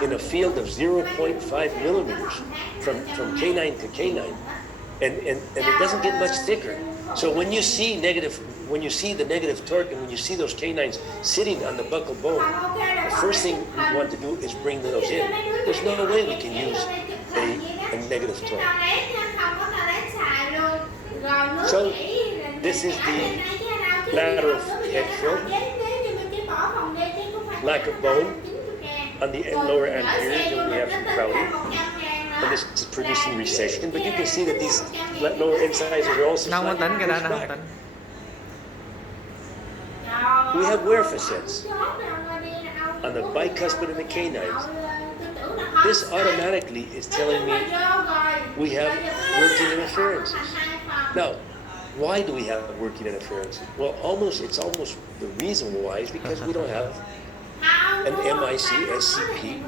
in a field of 0.5 millimeters from canine to canine, and it doesn't get much thicker. So when you see the negative torque, and when you see those canines sitting on the buccal bone, the first thing we want to do is bring those in. There's no way we can use a negative torque. So this is the lateral head field, lack of bone on the lower anteriors, and we have some crowding. And this is producing recession, but you can see that these lower incisors are also slightly pushed back. We have wear facets on the bicuspid of the canines. This automatically is telling me we have working interferences. Now, why do we have working interferences? Well, it's almost the reason why is because we don't have an MIC-SCP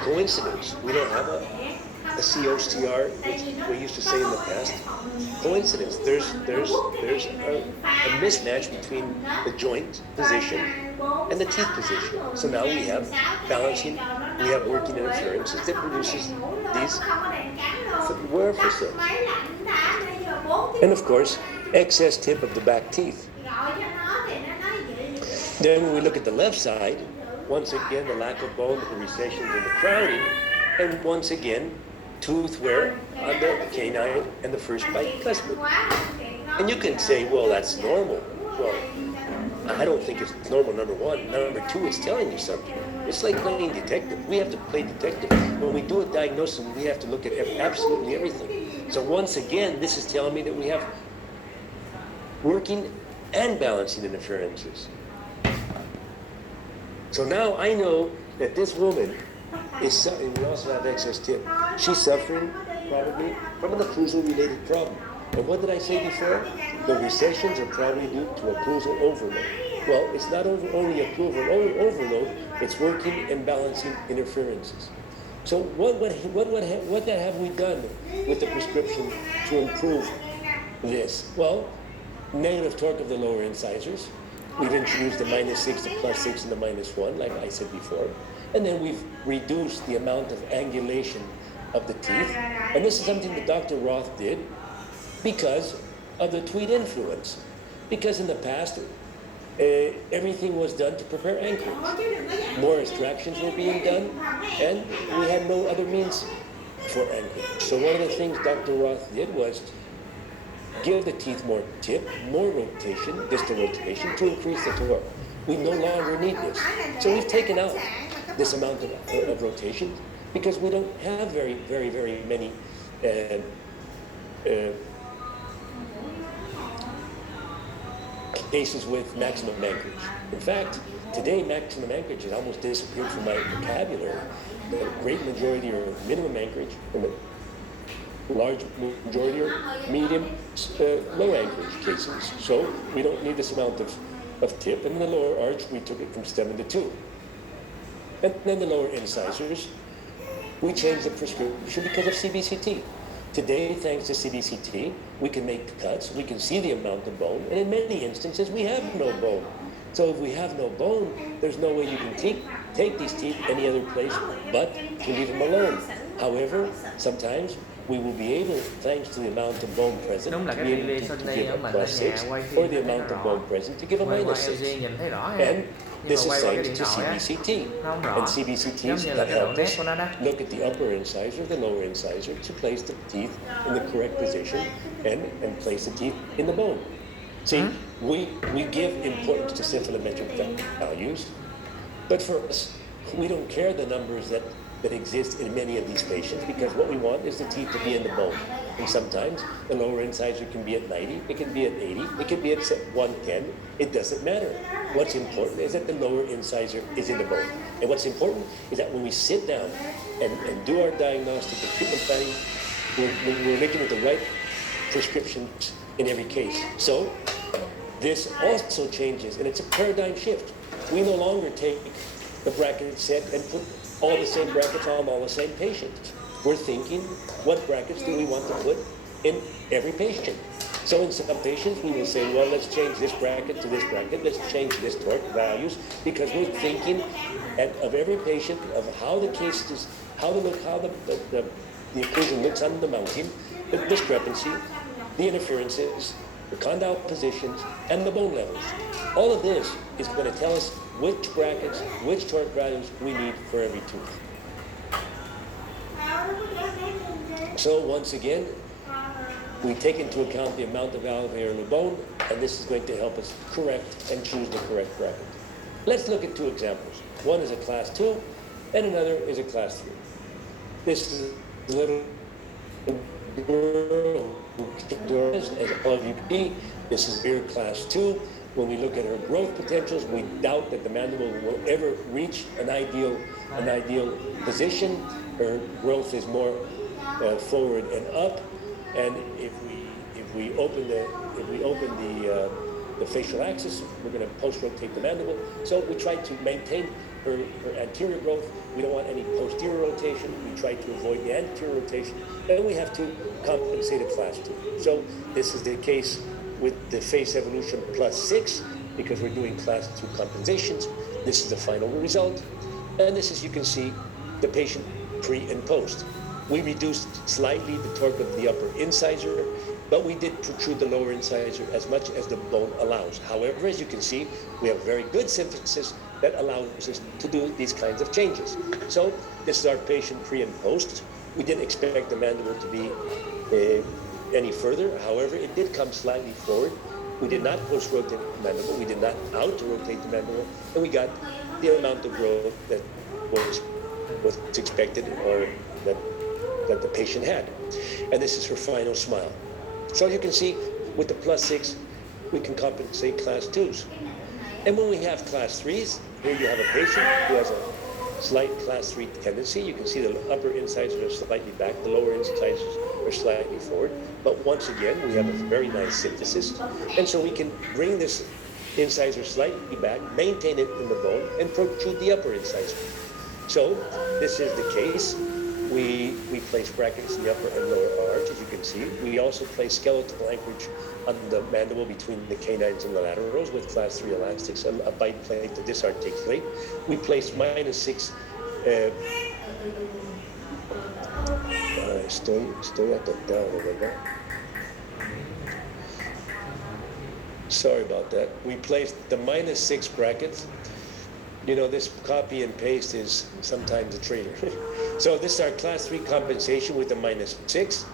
coincidence. We don't have a COCR, which we used to say in the past, coincidence. There's a mismatch between the joint position and the teeth position. So now we have balancing, we have working interferences that produces these wear facets. And of course, excess tip of the back teeth. Then when we look at the left side, once again, the lack of bone, the recessions and the crowding, and once again, tooth wear on the canine and the first bicuspid. And you can say, well, that's normal. Well, I don't think it's normal, number one. Number two, it's telling you something. It's like playing detective. We have to play detective. When we do a diagnosis, we have to look at absolutely everything. So once again, this is telling me that we have working and balancing interferences. So now I know that this woman is suffering. We also have excess tip. She's suffering probably from an occlusal-related problem. And what did I say before? The recessions are probably due to occlusal overload. Well, it's not only occlusal overload, it's working and balancing interferences. So what have we done with the prescription to improve this? Well, negative torque of the lower incisors. We've introduced the -6, the +6, and the -1, like I said before. And then we've reduced the amount of angulation of the teeth. And this is something that Dr. Roth did because of the tweed influence. Because in the past, everything was done to prepare anchorage. More extractions were being done, and we had no other means for anchorage. So one of the things Dr. Roth did was give the teeth more tip, more rotation, distal rotation, to increase the torque. We no longer need this. So we've taken out this amount of rotation because we don't have very many cases with maximum anchorage. In fact, today maximum anchorage has almost disappeared from my vocabulary. The great majority are minimum anchorage, and the large majority are medium, low anchorage cases. So we don't need this amount of tip. And in the lower arch, we took it from 7 to 2. And then the lower incisors, we changed the prescription because of CBCT. Today, thanks to CBCT, we can make cuts, we can see the amount of bone, and in many instances, we have no bone. So if we have no bone, there's no way you can take these teeth any other place but to leave them alone. However, sometimes we will be able, thanks to the amount of bone present, to be able to give a +6, or the amount of bone present to give a -6. And this is thanks to CBCT. And CBCTs that help us look at the upper incisor, the lower incisor, to place the teeth in the correct position and place the teeth in the bone. See, we give importance to symphylometric values, but for us, we don't care the numbers that exist in many of these patients, because what we want is the teeth to be in the bone. And sometimes the lower incisor can be at 90, it can be at 80, it can be at 110, it doesn't matter. What's important is that the lower incisor is in the bone. And what's important is that when we sit down and do our diagnostic and treatment planning, we're looking at the right prescriptions in every case. So this also changes, and it's a paradigm shift. We no longer take the bracket set and put all the same brackets on all the same patients. We're thinking, what brackets do we want to put in every patient? So in some patients, we will say, well, let's change this bracket to this bracket. Let's change this torque values because we're thinking of every patient of how the case is, how the occlusion looks on the mounting, the discrepancy, the interferences, the condyle positions, and the bone levels. All of this is going to tell us which brackets, which torque values we need for every tooth. So once again, we take into account the amount of alveolar in the bone, and this is going to help us correct and choose the correct bracket. Let's look at two examples. One is a class 2, and another is a class 3. This is a little girl who as all of you can see, this is ear class 2. When we look at her growth potentials, we doubt that the mandible will ever reach an ideal position. Her growth is more forward and up, and if we open the facial axis, we're going to post-rotate the mandible. So we try to maintain her anterior growth. We don't want any posterior rotation. We try to avoid the anterior rotation. Then we have to compensate a class 2. So this is the case with the face evolution plus 6 because we're doing class 2 compensations. This is the final result. And this is, you can see, the patient pre and post. We reduced slightly the torque of the upper incisor, but we did protrude the lower incisor as much as the bone allows. However, as you can see, we have very good symphysis that allows us to do these kinds of changes. So this is our patient pre and post. We didn't expect the mandible to be any further. However, it did come slightly forward. We did not post-rotate the mandible. We did not out-rotate the mandible, and we got the amount of growth that was expected or that the patient had. And this is her final smile. So you can see with the plus 6, we can compensate class 2s. And when we have class 3s, here you have a patient who has a slight class 3 tendency. You can see the upper incisors are slightly back, the lower incisors are slightly forward. But once again, we have a very nice symphysis. And so we can bring this incisor slightly back, maintain it in the bone, and protrude the upper incisor. So this is the case. We place brackets in the upper and lower arch, as you can see. We also place skeletal anchorage on the mandible between the canines and the laterals with class 3 elastics, a bite plate to disarticulate. We place -6. Estoy atentado, ¿verdad? Sorry about that. We placed the -6 brackets. You know, this copy and paste is sometimes a traitor. So this is our class 3 compensation with the -6.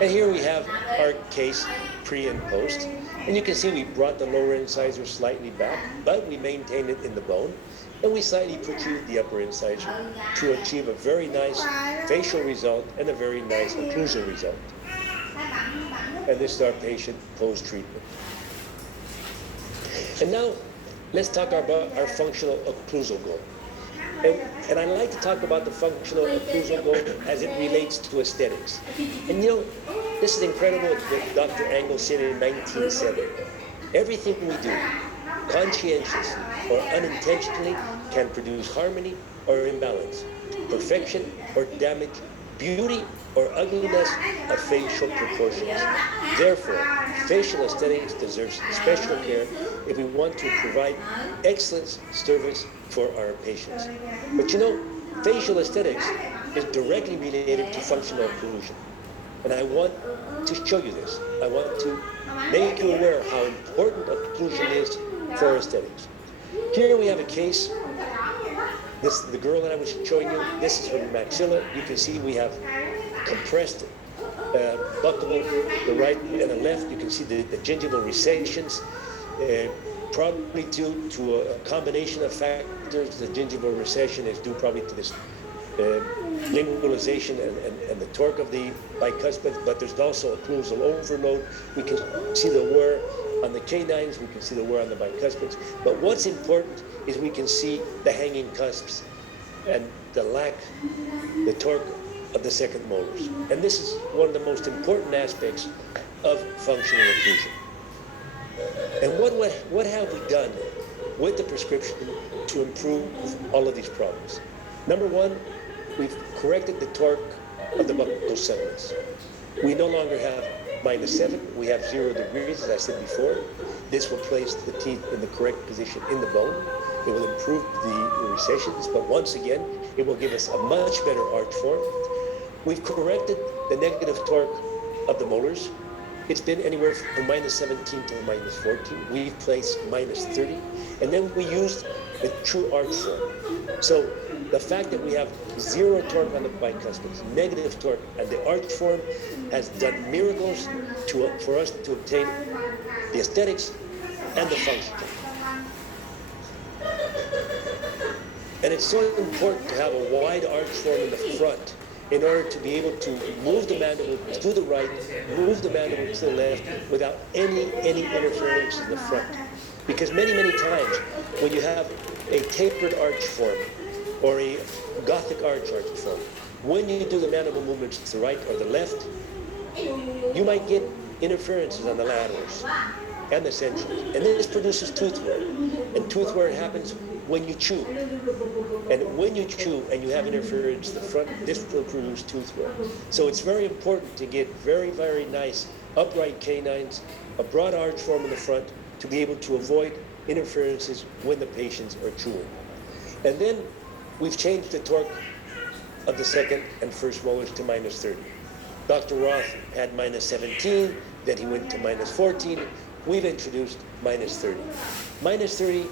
And here we have our case pre and post. And you can see we brought the lower incisor slightly back, but we maintained it in the bone. And we slightly protrude the upper incisor to achieve a very nice facial result and a very nice occlusal result. And this is our patient post-treatment. And now, let's talk about our functional occlusal goal. And I like to talk about the functional occlusal goal as it relates to aesthetics. And you know, this is incredible what Dr. Engel said in 1970. Everything we do, conscientiously or unintentionally, can produce harmony or imbalance, perfection or damage, beauty or ugliness of facial proportions. Therefore, facial aesthetics deserves special care if we want to provide excellent service for our patients. But you know, facial aesthetics is directly related to functional occlusion. And I want to show you this. I want to make you aware of how important occlusion is for aesthetics. Here we have a case. This is the girl that I was showing you. This is her maxilla. You can see we have compressed buccal, the right and the left. You can see the gingival recessions, probably due to a combination of factors. The gingival recession is due probably to this lingualization and the torque of the bicuspid, but there's also occlusal overload. We can see the wear on the canines, we can see the wear on the bicuspids, but what's important is we can see the hanging cusps and the lack, the torque of the second molars. And this is one of the most important aspects of functional occlusion. And what have we done with the prescription to improve all of these problems? Number one, we've corrected the torque of the buccal segments. We no longer have -7. We have 0 degrees, as I said before. This will place the teeth in the correct position in the bone. It will improve the recessions, but once again, it will give us a much better arch form. We've corrected the negative torque of the molars. It's been anywhere from -17 to -14. We've placed -30, and then we used the true arch form. So the fact that we have 0 torque on the bicuspids, negative torque, and the arch form has done miracles for us to obtain the aesthetics and the function. And it's so important to have a wide arch form in the front in order to be able to move the mandible to the right, move the mandible to the left without any interference in the front. Because many times when you have a tapered arch form or a Gothic arch form, when you do the mandible movements to the right or the left, you might get interferences on the laterals and the centrals. And this produces tooth wear. And tooth wear happens when you chew. And when you chew and you have interference in the front, this will produce tooth wear. So it's very important to get very nice upright canines, a broad arch form in the front to be able to avoid interferences when the patients are chewing. And then we've changed the torque of the second and first molars to -30. Dr. Roth had -17, then he went to -14. We've introduced -30. -30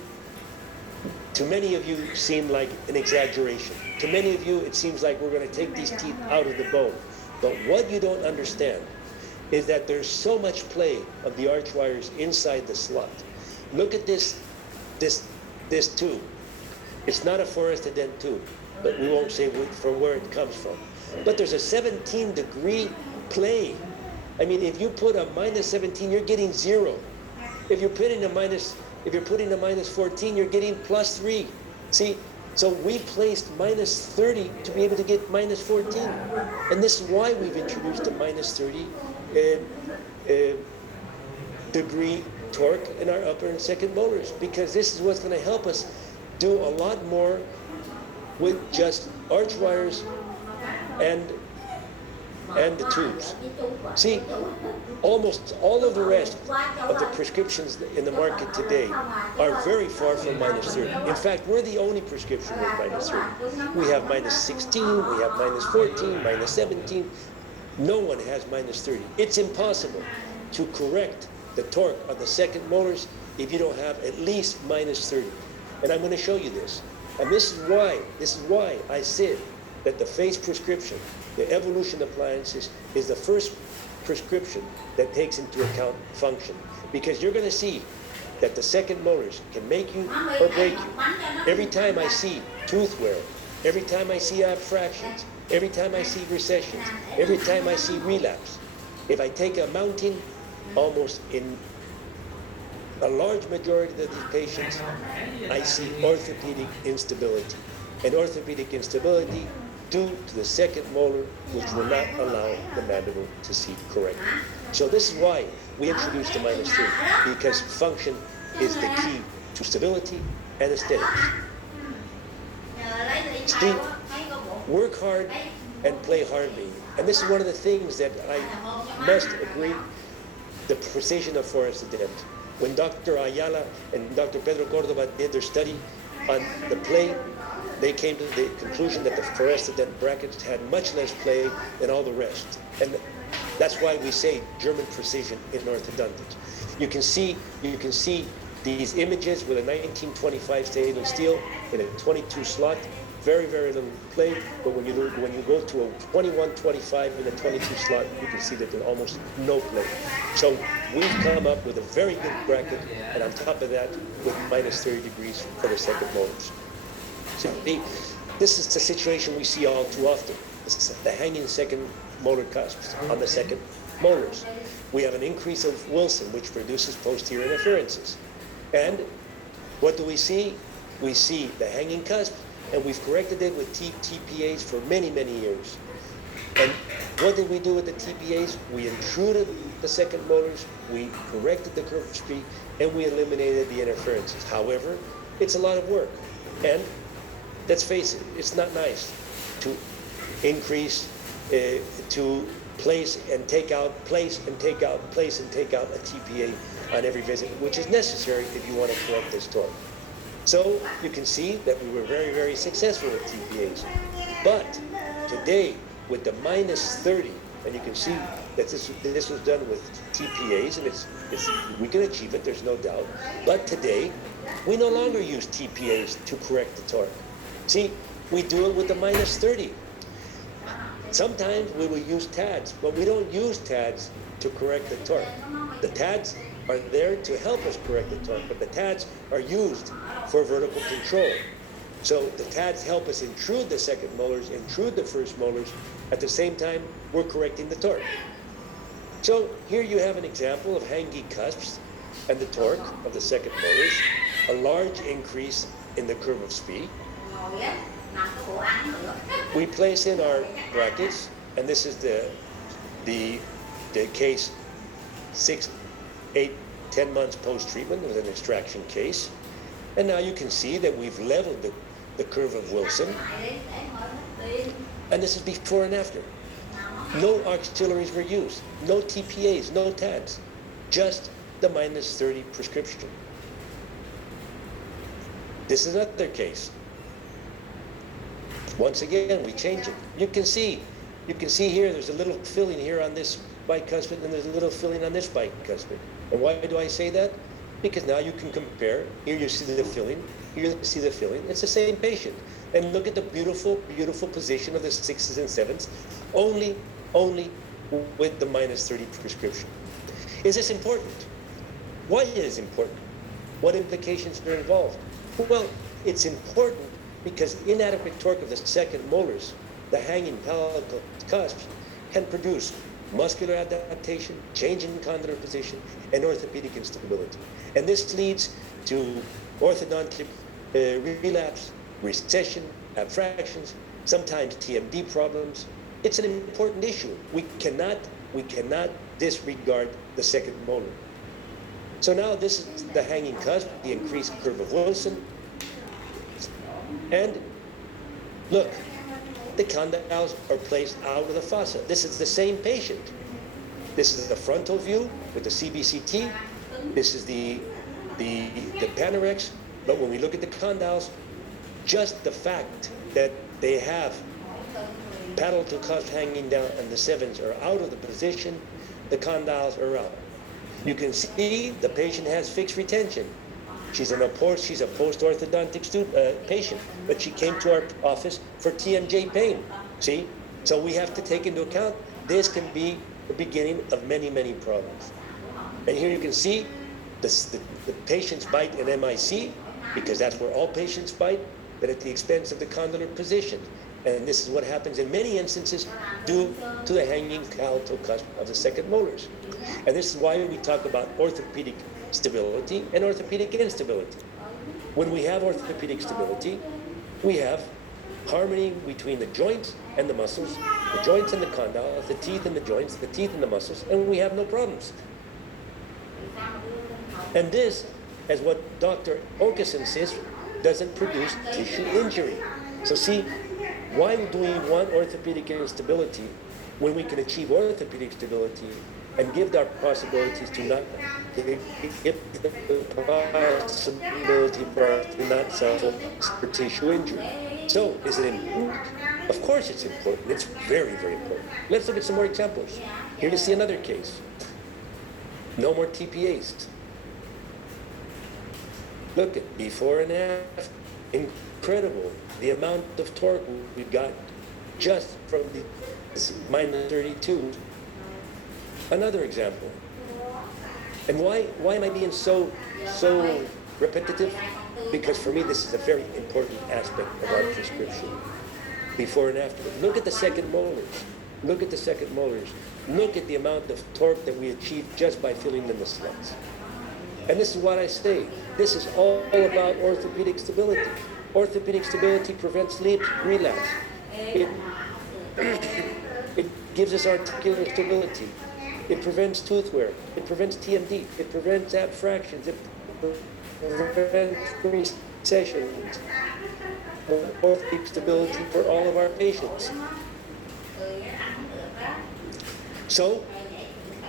to many of you seem like an exaggeration. To many of you, it seems like we're going to take these teeth out of the bone. But what you don't understand is that there's so much play of the arch wires inside the slot. Look at this tube. It's not a forested dent tube, but we won't say from where it comes from. But there's a 17-degree play. I mean, if you put a -17, you're getting 0. If you're putting a -14, you're getting +3. See, so we placed -30 to be able to get -14. And this is why we've introduced a -30 degree torque in our upper and second molars, because this is what's going to help us do a lot more with just arch wires and the tubes. See, almost all of the rest of the prescriptions in the market today are very far from -30. In fact, we're the only prescription with -30. We have -16, we have -14, -17. No one has -30. It's impossible to correct the torque of the second molars if you don't have at least -30. And I'm going to show you this. And this is why I said that the face prescription, the Evolution appliances, is the first prescription that takes into account function. Because you're going to see that the second molars can make you or break you. Every time I see tooth wear, every time I see abfractions, every time I see recessions, every time I see relapse, if I take a mounting, almost in a large majority of these patients, I see orthopedic instability. And orthopedic instability due to the second molar, which will not allow the mandible to see correctly. So this is why we introduced the -3, because function is the key to stability and aesthetics. Steve, work hard and play hardly. And this is one of the things that I must agree, the precision of forested dent. When Dr. Ayala and Dr. Pedro Cordova did their study on the play, they came to the conclusion that the forested dent brackets had much less play than all the rest. And that's why we say German precision in orthodontics. You can see these images with a 1925 stainless steel in a 22 slot, very little play. But when you go to a 21-25 in a 22 slot, you can see that there's almost no play. So we've come up with a very good bracket, and on top of that, with -30 degrees for the second molars. So this is the situation we see all too often. This is the hanging second molar cusps on the second molars. We have an increase of Wilson, which produces posterior interferences. And what do we see? We see the hanging cusp, and we've corrected it with TPAs for many years. And what did we do with the TPAs? We intruded the second molars, we corrected the curvature, and we eliminated the interferences. However, it's a lot of work. And let's face it, it's not nice to increase to place and take out, place and take out, place and take out a TPA on every visit, which is necessary if you want to correct this torque. So you can see that we were very, very successful with TPAs. But today, with the minus 30, and you can see that this was done with TPAs, and we can achieve it, there's no doubt. But today, we no longer use TPAs to correct the torque. See, we do it with the minus 30. Sometimes we will use TADs, but we don't use TADs to correct the torque. The TADs are there to help us correct the torque, but the TADs are used for vertical control. So the TADs help us intrude the second molars, intrude the first molars. At the same time, we're correcting the torque. So here you have an example of hanging cusps and the torque of the second molars, a large increase in the curve of speed. We place in our brackets, and this is the case 6, 8, 10 months post-treatment with an extraction case. And now you can see that we've leveled the curve of Wilson. And this is before and after. No auxiliaries were used, no TPAs, no TADs, just the minus 30 prescription. This is another case. Once again, we change it. You can see here, there's a little filling here on this bicuspid, and there's a little filling on this bicuspid. And why do I say that? Because now you can compare. Here you see the filling, here you see the filling. It's the same patient. And look at the beautiful, beautiful position of the 6s and 7s, only with the minus 30 prescription. Is this important? Why is it important? What implications are involved? Well, it's important because inadequate torque of the second molars, the hanging palatal cusps, can produce muscular adaptation, change in condylar position, and orthopedic instability. And this leads to orthodontic relapse, recession, abfractions, sometimes TMD problems. It's an important issue. We cannot disregard the second molar. So now this is the hanging cusp, the increased curve of Wilson. And look, the condyles are placed out of the fossa. This is the same patient. This is the frontal view with the CBCT. This is the panorex. But when we look at the condyles, just the fact that they have palatal cusp hanging down and the 7s are out of the position, the condyles are out. You can see the patient has fixed retention. She's a post-orthodontic patient, but she came to our office for TMJ pain. See? So we have to take into account this can be the beginning of many, many problems. And here you can see the patients bite in MIC, because that's where all patients bite, but at the expense of the condylar position. And this is what happens in many instances due to the hanging palatal cusp of the second molars. And this is why we talk about orthopedic stability and orthopedic instability. When we have orthopedic stability, we have harmony between the joints and the muscles, the joints and the condyles, the teeth and the joints, the teeth and the muscles, and we have no problems. And this, as what Dr. Okeson says, doesn't produce tissue injury. So see, why do we want orthopedic instability when we can achieve orthopedic stability and give our possibilities to not give the possibility for us to not suffer for tissue injury? So is it important? Of course it's important. It's very, very important. Let's look at some more examples. Here you see another case. No more TPAs. Look at before and after. Incredible the amount of torque we got just from the minus 32. Another example. And why am I being so repetitive? Because for me this is a very important aspect of our prescription. Before and after. Look at the second molars. Look at the second molars. Look at the amount of torque that we achieved just by filling in the slots. And this is what I say. This is all about orthopedic stability. Orthopedic stability prevents relapse. It gives us articular stability. It prevents tooth wear. It prevents TMD. It prevents abfractions. It prevents recessions. Orthopedic stability for all of our patients. So,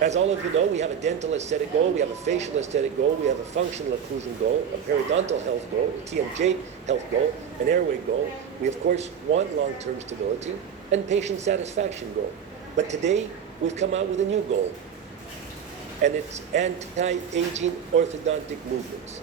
as all of you know, we have a dental aesthetic goal, we have a facial aesthetic goal, we have a functional occlusion goal, a periodontal health goal, a TMJ health goal, an airway goal. We, of course, want long-term stability and patient satisfaction goal. But today, we've come out with a new goal, and it's anti-aging orthodontic movements.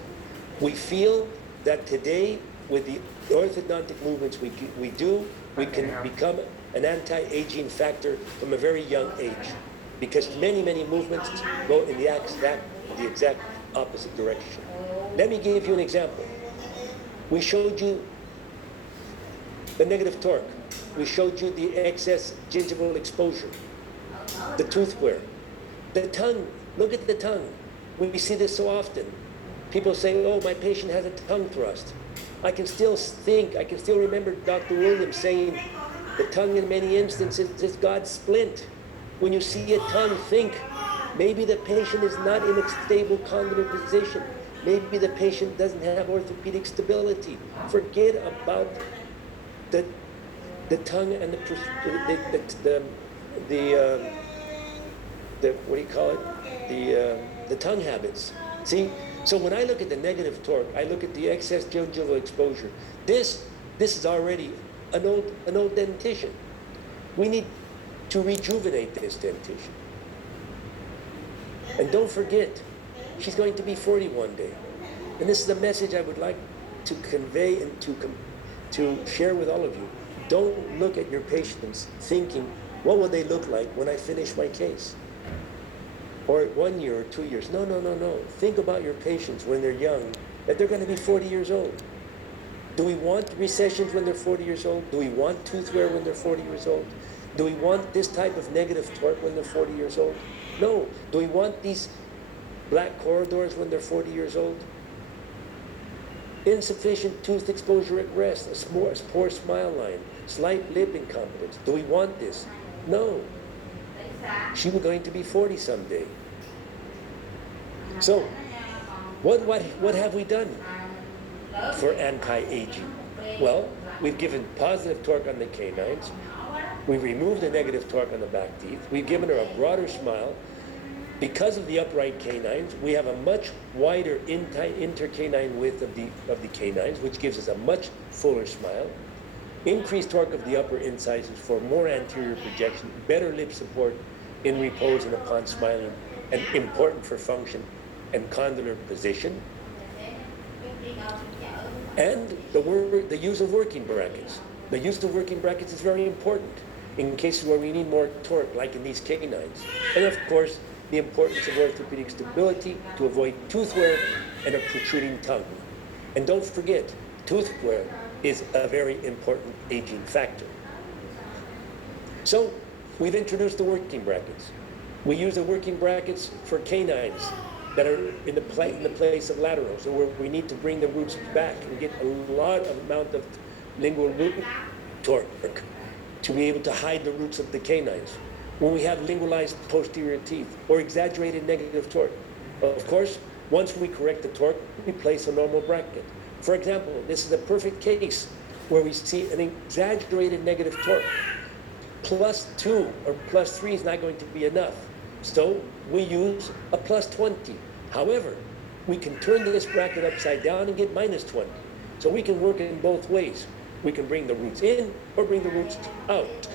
We feel that today, with the orthodontic movements we do, we can become an anti-aging factor from a very young age, because many movements go in the exact opposite direction. Let me give you an example. We showed you the negative torque. We showed you the excess gingival exposure, the tooth wear, the tongue. Look at the tongue. We see this so often. People say, oh, my patient has a tongue thrust. I can still remember Dr. Williams saying, the tongue in many instances is God's splint. When you see a tongue, think, maybe the patient is not in a stable condylar position. Maybe the patient doesn't have orthopedic stability. Forget about the tongue and the tongue habits. See, so when I look at the negative torque, I look at the excess gingival exposure. This is already an old dentition. We need to rejuvenate this dentition. And don't forget, she's going to be 40 one day. And this is a message I would like to convey and to share with all of you. Don't look at your patients thinking, what will they look like when I finish my case? Or 1 year or 2 years. No. Think about your patients when they're young, that they're going to be 40 years old. Do we want recessions when they're 40 years old? Do we want tooth wear when they're 40 years old? Do we want this type of negative torque when they're 40 years old? No. Do we want these black corridors when they're 40 years old? Insufficient tooth exposure at rest, a poor smile line, slight lip incompetence. Do we want this? No. She was going to be 40 someday. So, what have we done for anti-aging? Well, we've given positive torque on the canines. We removed the negative torque on the back teeth. We've given her a broader smile. Because of the upright canines, we have a much wider intercanine width of the canines, which gives us a much fuller smile. Increased torque of the upper incisors for more anterior projection, better lip support in repose and upon smiling, and important for function and condylar position. And the use of working brackets. The use of working brackets is very important in cases where we need more torque, like in these canines. And of course, the importance of orthopedic stability to avoid tooth wear and a protruding tongue. And don't forget, tooth wear is a very important aging factor. So, we've introduced the working brackets. We use the working brackets for canines that are in the place of laterals, or where we need to bring the roots back and get a lot of amount of lingual root torque to be able to hide the roots of the canines. When we have lingualized posterior teeth or exaggerated negative torque. Of course, once we correct the torque, we place a normal bracket. For example, this is a perfect case where we see an exaggerated negative torque. +2 or +3 is not going to be enough. So we use a +20. However, we can turn this bracket upside down and get -20. So we can work in both ways. We can bring the roots in or bring the roots out,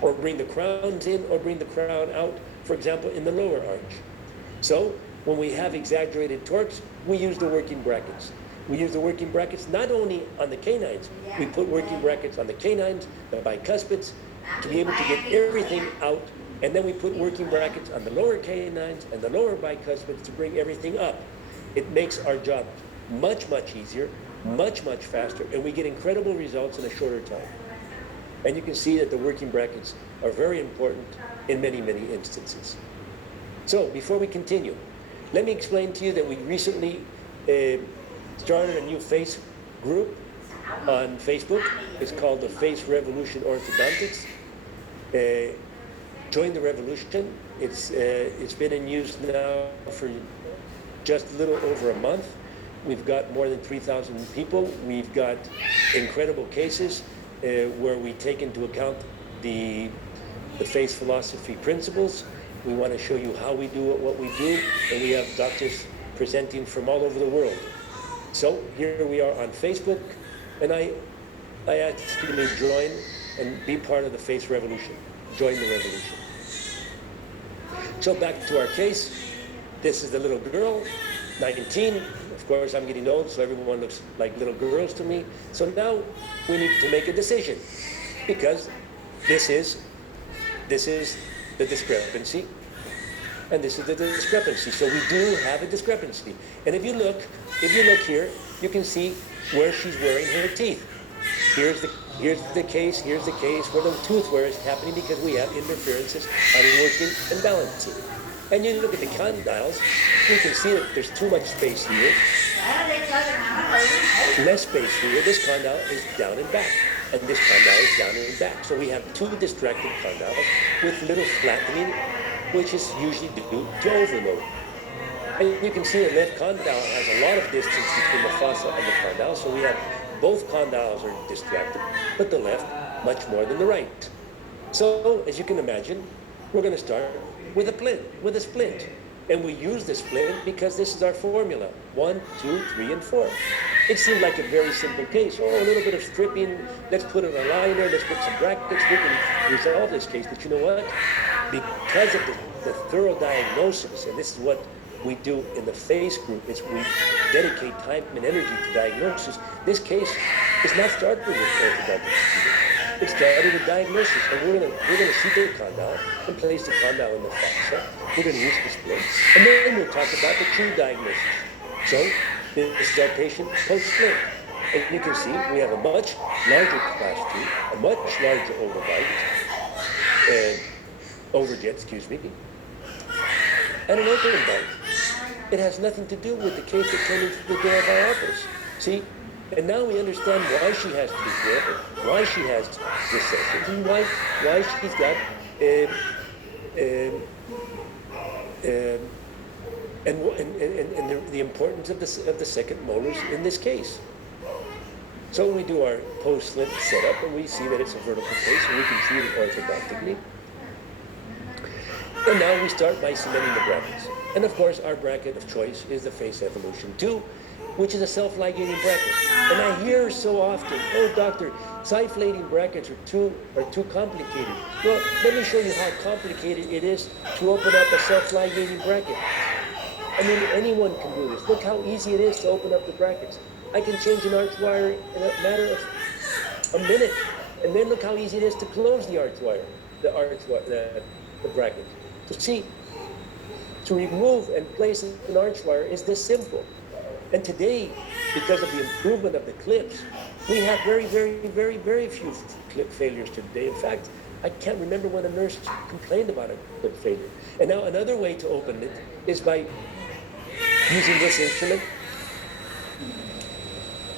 or bring the crowns in or bring the crown out, for example, in the lower arch. So when we have exaggerated torques, we use the working brackets. We use the working brackets not only on the canines, we put working brackets on the canines, the bicuspids, to be able to get everything out, and then we put working brackets on the lower canines and the lower bicuspids to bring everything up. It makes our job much easier, much faster, and we get incredible results in a shorter time. And you can see that the working brackets are very important in many instances. So before we continue, let me explain to you that we recently started a new face group on Facebook. It's called the Face Revolution Orthodontics. Join the revolution. It's been in use now for just a little over a month. We've got more than 3,000 people. We've got incredible cases where we take into account the the face philosophy principles. We want to show you how we do what we do, and we have doctors presenting from all over the world. So here we are on Facebook, and I ask you to join and be part of the face revolution. Join the revolution. So back to our case. This is the little girl, 19. Of course, I'm getting old, so everyone looks like little girls to me. So now we need to make a decision, because this is the discrepancy, and this is the discrepancy. So we do have a discrepancy. And if you look here, you can see where she's wearing her teeth. Here's the case where the tooth wear is happening because we have interferences on working and balancing. And you look at the condyles, you can see that there's too much space here, less space here. This condyle is down and back, and this condyle is down and back. So we have two distracted condyles with little flattening, which is usually due to overload. And you can see the left condyle has a lot of distance between the fossa and the condyle, so we have both condyles are distracted, but the left much more than the right. So, as you can imagine, we're going to start with a splint. And we use the splint because this is our formula. 1, 2, 3, and 4. It seemed like a very simple case. Oh, a little bit of stripping, let's put an aligner, let's put some brackets, we can resolve this case. But you know what? Because of the thorough diagnosis, and this is what we do in the face group, is we dedicate time and energy to diagnosis. This case is not started with orthodontics. It started with diagnosis, and we're gonna see the condyle and place the condyle in the fossa. We're gonna use the splint, and then we'll talk about the true diagnosis. So this is our patient post-splint, and you can see we have a much larger class 2, a much larger overbite, and overjet, excuse me, and an open bite. It has nothing to do with the case that came into the door of our office. See? And now we understand why she has to be careful, why she has recessions, and why she's got and the importance of the second molars in this case. So we do our post-slit setup, and we see that it's a vertical case, and we can treat it orthodontically. And now we start by cementing the brackets. And of course, our bracket of choice is the Face Evolution 2, which is a self-ligating bracket. And I hear so often, oh doctor, self-ligating brackets are too complicated. Well, let me show you how complicated it is to open up a self-ligating bracket. I mean, anyone can do this. Look how easy it is to open up the brackets. I can change an arch wire in a matter of a minute. And then look how easy it is to close the arch wire, the bracket. So see, to remove and place an arch wire is this simple. And today, because of the improvement of the clips, we have very, very, very, very few clip failures today. In fact, I can't remember when a nurse complained about a clip failure. And now another way to open it is by using this instrument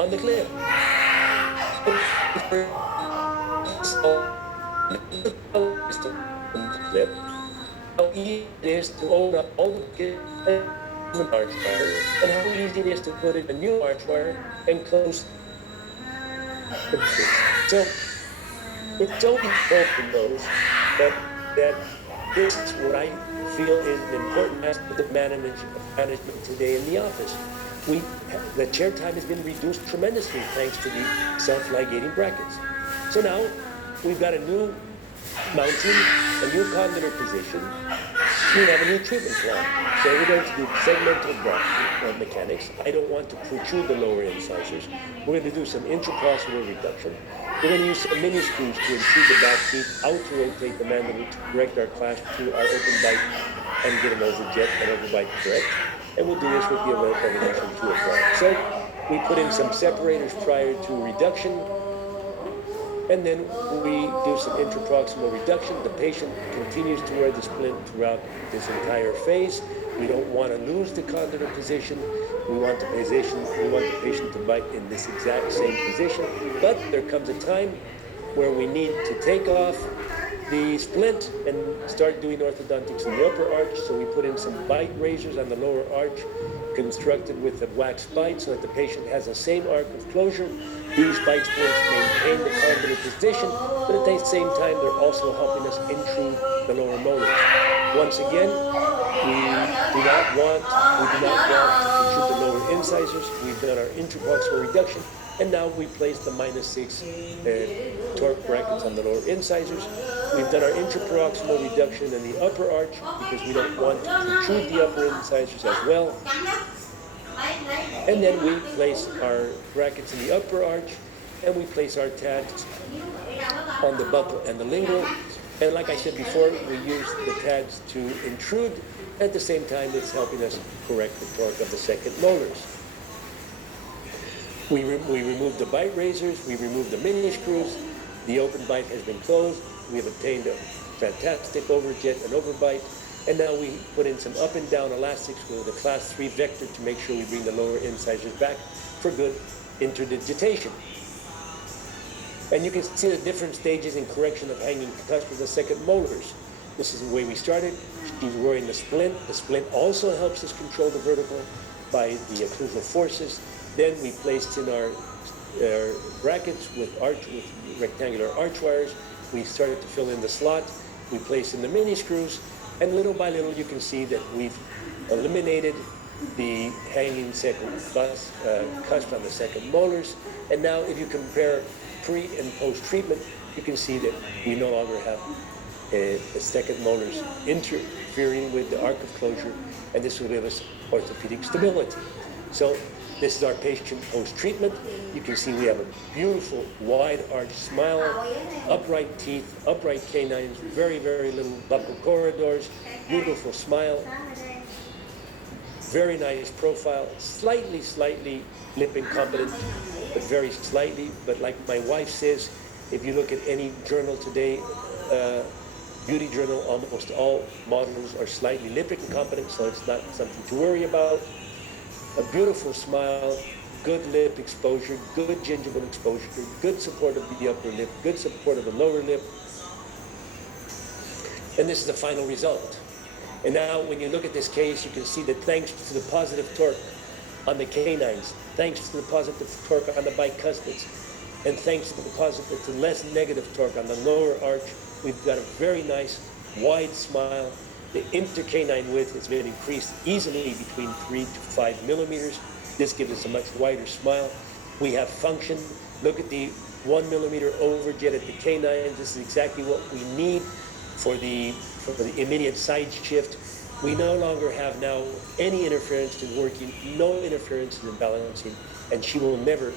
on the clip. How easy it is to open up all the arch wire, and how easy it is to put in a new arch wire and close the clip. So it's only important those that this is what I feel is an important aspect of management today in the office. The chair time has been reduced tremendously thanks to the self-ligating brackets. So now we've got a new mounting, a new condylar position. We have a new treatment plan. So we're going to do segmental bracket mechanics. I don't want to protrude the lower incisors. We're going to do some intraproximal reduction. We're going to use some mini screws to intrude the back teeth, out to rotate the mandible to correct our class 2, our open bite, and get an overjet and overbite correct. And we'll do this with the evolution 2 as well. So we put in some separators prior to reduction, and then we do some intraproximal reduction. The patient continues to wear the splint throughout this entire phase. We don't want to lose the condylar position. We want the patient to bite in this exact same position. But there comes a time where we need to take off the splint and start doing orthodontics in the upper arch. So we put in some bite razors on the lower arch, constructed with a wax bite so that the patient has the same arc of closure These bite splints maintain the convoluted position, but at the same time, they're also helping us intrude the lower molars. Once again, we do not want to intrude the lower incisors. We've done our intraproximal reduction, and now we place the -6 torque brackets on the lower incisors. We've done our intraproximal reduction in the upper arch because we don't want to intrude the upper incisors as well. And then we place our brackets in the upper arch, and we place our tads on the buccal and the lingual. And like I said before, we use the tads to intrude. At the same time, it's helping us correct the torque of the second molars. We remove the bite razors, we remove the mini screws, the open bite has been closed, we have obtained a fantastic overjet and overbite, and now we put in some up and down elastics with a class 3 vector to make sure we bring the lower incisors back for good interdigitation. And you can see the different stages in correction of hanging cusp of the second molars. This is the way we started. She's wearing the splint. The splint also helps us control the vertical by the occlusal forces. Then we placed in our brackets with rectangular arch wires. We started to fill in the slot. We placed in the mini screws, and little by little you can see that we've eliminated the hanging second cusp on the second molars. And now if you compare pre and post treatment, you can see that we no longer have the second molars interfering with the arc of closure, and this will give us orthopedic stability. So this is our patient post-treatment. You can see we have a beautiful wide arch smile, upright teeth, upright canines, very, very little buccal corridors, beautiful smile, very nice profile, slightly lip incompetent, but very slightly. But like my wife says, if you look at any journal today, beauty journal, almost all models are slightly lip incompetent, so it's not something to worry about. A beautiful smile, good lip exposure, good gingival exposure, good support of the upper lip, good support of the lower lip. And this is the final result. And now when you look at this case, you can see that thanks to the positive torque on the canines, thanks to the positive torque on the bicuspids, and thanks to less negative torque on the lower arch, we've got a very nice wide smile. The intercanine width has been increased easily between 3 to 5 millimeters. This gives us a much wider smile. We have function. Look at the 1 millimeter overjet at the canines. This is exactly what we need for the immediate side shift. We no longer have now any interference in working, no interference in balancing, and she will never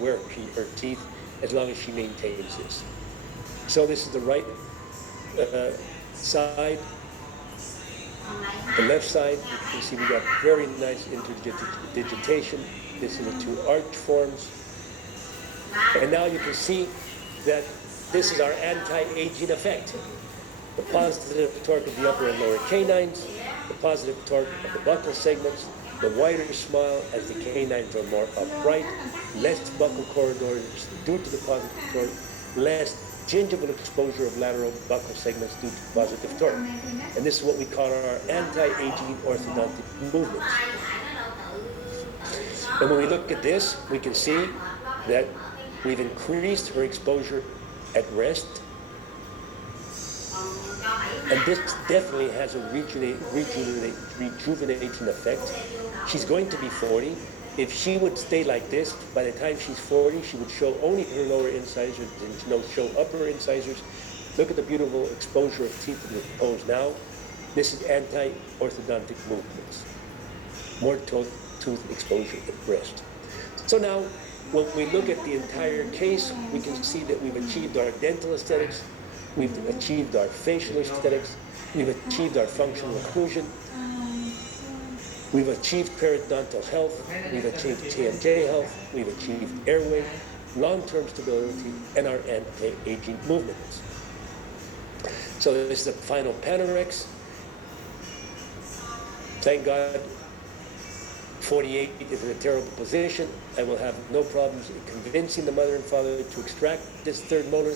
wear her teeth as long as she maintains this. So this is the right side. The left side, you can see we got very nice interdigitation. This is the two arch forms. And now you can see that this is our anti-aging effect. The positive torque of the upper and lower canines, the positive torque of the buccal segments, the wider smile as the canines are more upright, less buccal corridors due to the positive torque, less gingival exposure of lateral buccal segments due to positive torque. And this is what we call our anti-aging orthodontic movements. And when we look at this, we can see that we've increased her exposure at rest. And this definitely has a rejuvenating effect. She's going to be 40. If she would stay like this, by the time she's 40, she would show only her lower incisors and show upper incisors. Look at the beautiful exposure of teeth in the pose now. This is anti-orthodontic movements. More tooth exposure at rest. So now, when we look at the entire case, we can see that we've achieved our dental aesthetics, we've achieved our facial aesthetics, we've achieved our functional occlusion, we've achieved periodontal health, we've achieved TMJ health, we've achieved airway, long-term stability, and our anti-aging movements. So this is the final Panorex. Thank God, 48 is in a terrible position. I will have no problems in convincing the mother and father to extract this third molar,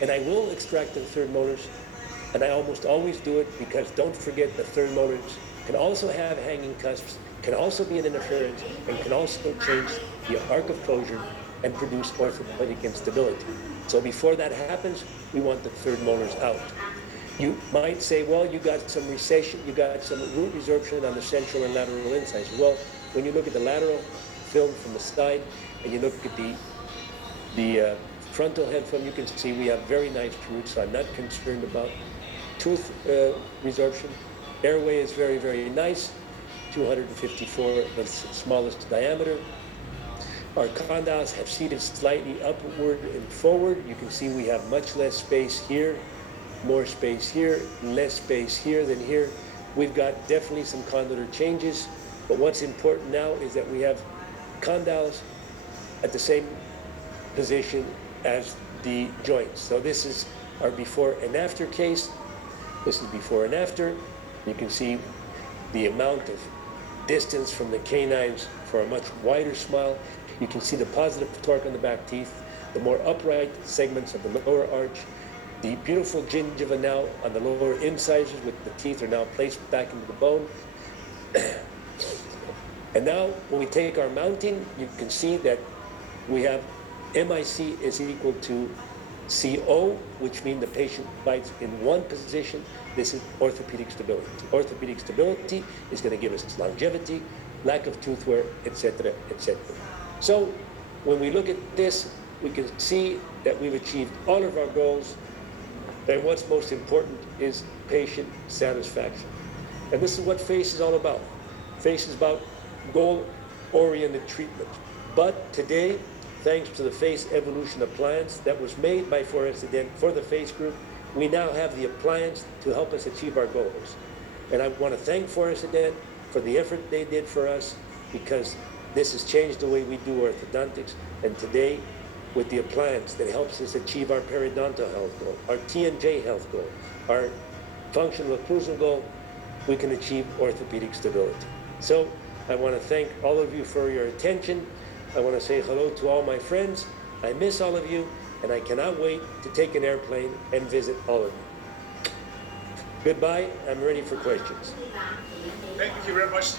and I will extract the third molars, and I almost always do it because don't forget the third molars can also have hanging cusps, can also be an interference, and can also change the arc of closure and produce orthopedic instability. So before that happens, we want the third molars out. You might say, well, you got some recession, you got some root resorption on the central and lateral incisors. Well, when you look at the lateral film from the side and you look at the frontal head film, you can see we have very nice roots, so I'm not concerned about tooth resorption. Airway is very, very nice, 254, the smallest diameter. Our condyles have seated slightly upward and forward. You can see we have much less space here, more space here, less space here than here. We've got definitely some condylar changes, but what's important now is that we have condyles at the same position as the joints. So this is our before and after case. This is before and after. You can see the amount of distance from the canines for a much wider smile. You can see the positive torque on the back teeth, the more upright segments of the lower arch, the beautiful gingiva now on the lower incisors with the teeth are now placed back into the bone. And now when we take our mounting, you can see that we have MIC is equal to CO, which means the patient bites in one position. This is orthopedic stability. Orthopedic stability is going to give us longevity, lack of tooth wear, etc., etc. So when we look at this, we can see that we've achieved all of our goals. And what's most important is patient satisfaction. And this is what FACE is all about. FACE is about goal-oriented treatment. But today, thanks to the FACE Evolution appliance that was made by Forest Dent for the FACE group, we now have the appliance to help us achieve our goals. And I want to thank Forest Dent for the effort they did for us, because this has changed the way we do orthodontics. And today, with the appliance that helps us achieve our periodontal health goal, our T&J health goal, our functional occlusal goal, we can achieve orthopedic stability. So I want to thank all of you for your attention. I want to say hello to all my friends. I miss all of you, and I cannot wait to take an airplane and visit all of you. Goodbye. I'm ready for questions. Thank you very much.